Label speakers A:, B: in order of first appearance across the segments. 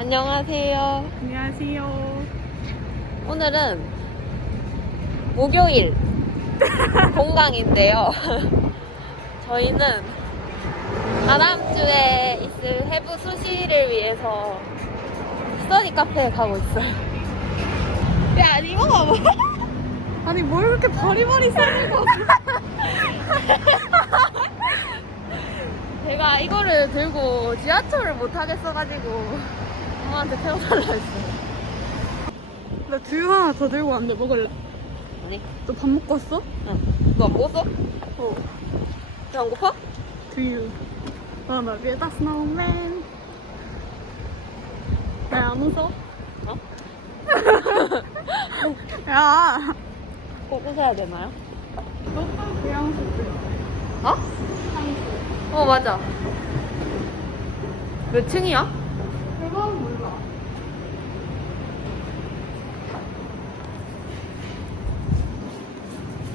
A: 안녕하세요.
B: 안녕하세요.
A: 오늘은 목요일 공강인데요. 저희는 다다음 주에 있을 해부 수시를 위해서 스터디 카페에 가고 있어요. 야, 이거 봐봐.
B: 아니 뭘 그렇게 바리바리 써는 거?
A: 제가 이거를 들고 지하철을 못 타겠어가지고 엄마한테 태워달라 했어요.
B: 나 두유 하나 더 들고 왔는데 먹을래?
A: 아니,
B: 너 밥 먹고 왔어?
A: 응. 너 안 먹었어?
B: 어.
A: 배안 고파?
B: 두유. 아나 위에다 스노우맨. 왜안 웃어?
A: 어?
B: 야.
A: 꼭 웃어야 되나요?
B: 너도 그냥 숙제.
A: 어? 어, 맞아. 몇 층이야?
B: 그건 몰라.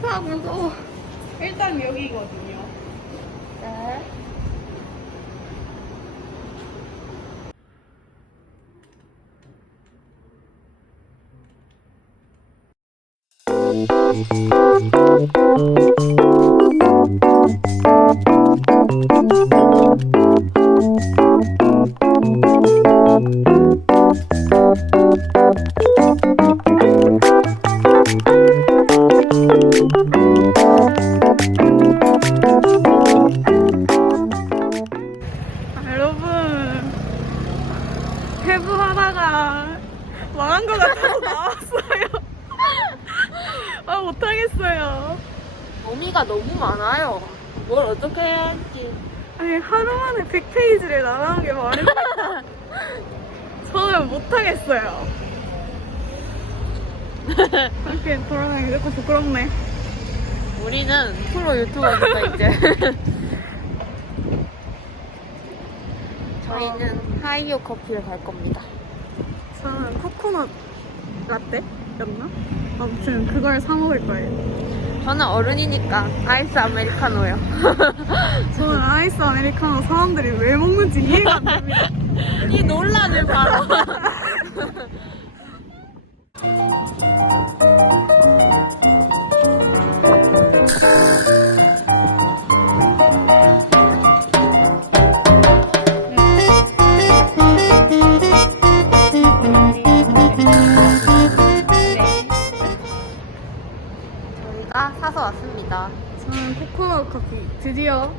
A: 아, 무서워.
B: 일단 여기거든요.
A: 네.
B: 망한 것 같아서 나왔어요. 아 못하겠어요.
A: 범위가 너무 많아요. 뭘 어떻게 해야 할지.
B: 아니 하루 만에 100페이지를 나가는 게 말이 돼? 저는 못하겠어요. 이렇게 돌아다니기 조금 부끄럽네.
A: 우리는 프로 유튜버니까 이제. 저희는 하이오 커피를 갈 겁니다.
B: 저는 코코넛 라떼였나? 아무튼 그걸 사 먹을 거예요.
A: 저는 어른이니까 아이스 아메리카노요.
B: 저는 아이스 아메리카노 사람들이 왜 먹는지 이해가 안 됩니다.
A: 이 논란을 바로. 사서 왔습니다.
B: 저는 코코넛 커피 드디어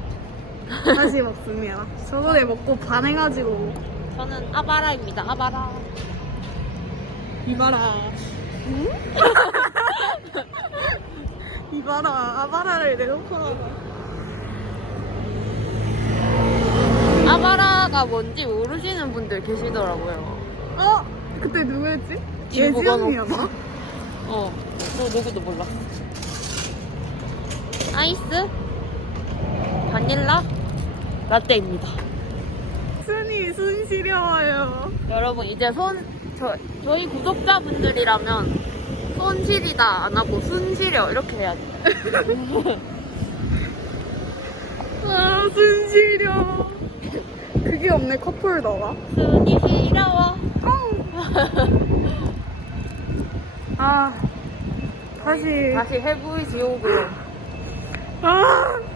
B: 다시 먹습니다. 저번에 먹고 반해가지고
A: 저는 아바라입니다. 아바라.
B: 이봐라. 이봐라. 아바라를 내놓고
A: 아바라가 뭔지 모르시는 분들 계시더라고요.
B: 어? 그때 누구였지?
A: 김부건
B: 예지언니였나?
A: 어, 너 누구도 몰라. 아이스, 바닐라, 라떼입니다.
B: 순이 순 시려워요.
A: 여러분, 이제 손, 저, 저희 구독자분들이라면 손실이다 안 하고 순시려 이렇게 해야 돼.
B: 아, 순 시려. 그게 없네, 커플 너가.
A: 순이 시려워.
B: 아, 다시.
A: 다시 해부의 지옥으로.
B: 아!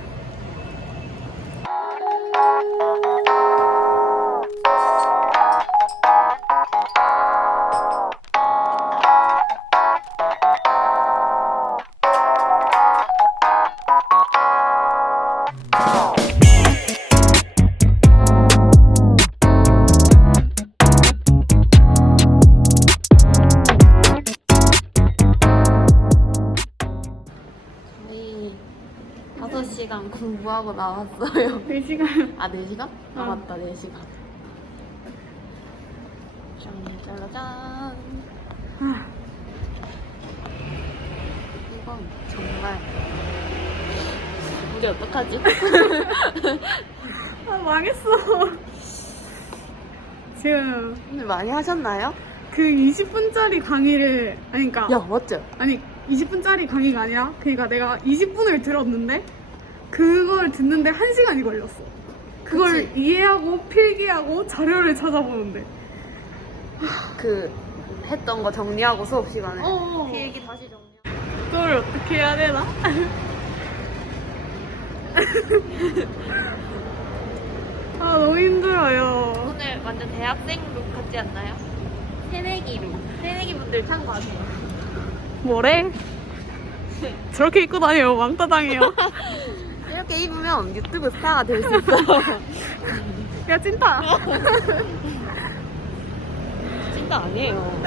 A: 하고 나왔어요.
B: 4시간.
A: 아, 4시간? 아,
B: 응.
A: 맞다, 4시간. 짠 짜라짠.
B: 아,
A: 이건 정말. 우리 어떡하지?
B: 아, 망했어. 지금
A: 오늘 많이 하셨나요?
B: 그 20분짜리 강의를, 아니, 그니까.
A: 야, 맞죠?
B: 아니 20분짜리 강의가 아니라 그러니까 내가 20분을 들었는데 그걸 듣는데 1시간이 걸렸어. 그걸
A: 그치.
B: 이해하고 필기하고 자료를 찾아보는데
A: 그 했던 거 정리하고 수업 시간에
B: 어.
A: 필기 다시 정리.
B: 그걸 어떻게 해야 되나? 아 너무 힘들어요.
A: 오늘 완전 대학생 룩 같지 않나요? 새내기 룩. 새내기 분들 참고하세요.
B: 뭐래? 저렇게 입고 다녀요 왕따 당해요.
A: 이렇게 입으면 유튜브 스타가 될 수 있어요.
B: 야 찐따.
A: 진짜 아니에요.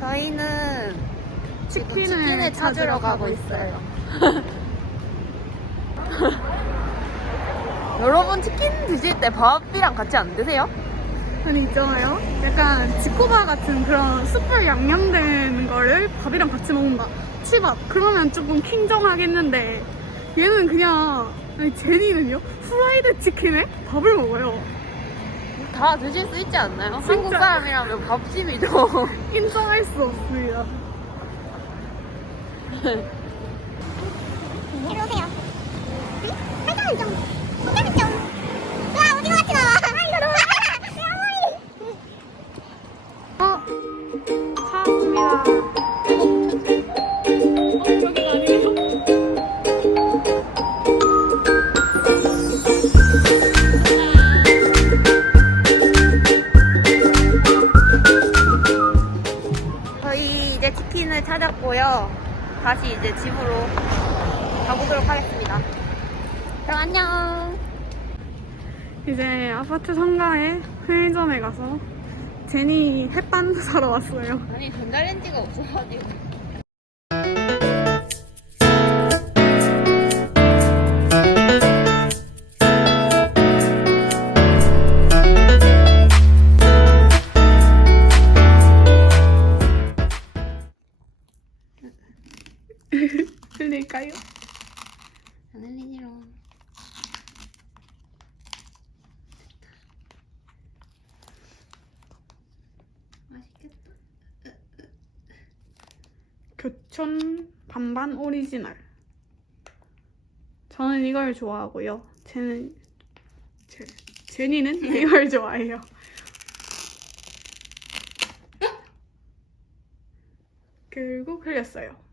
A: 저희는
B: 치킨을
A: 찾으러 가고 있어요. 여러분 치킨 드실 때 밥이랑 같이 안 드세요?
B: 아니 있잖아요. 약간 지코바 같은 그런 숯불 양념된 거를 밥이랑 같이 먹는다. 치밥. 그러면 조금 킹정하겠는데 얘는 그냥 아니 제니는요? 후라이드 치킨에 밥을 먹어요.
A: 다 드실 수 있지 않나요?
B: 진짜.
A: 한국 사람이라면 밥심이죠.
B: 인정할 수 없습니다.
C: 이리 오세요. 응? 발전은
A: 저희 이제 치킨을 찾았고요. 다시 이제 집으로 가보도록 하겠습니다. 그럼 안녕.
B: 이제 아파트 상가에 편의점에 가서 제니 햇반도 사러 왔어요.
A: 아니 전자레인지가 없어가지고.
B: 흘릴까요?
A: 안 흘리니롱. 맛있겠다.
B: 교촌 반반 오리지널. 저는 이걸 좋아하고요. 쟤는 제, 제니는 이걸 좋아해요. 결국 흘렸어요.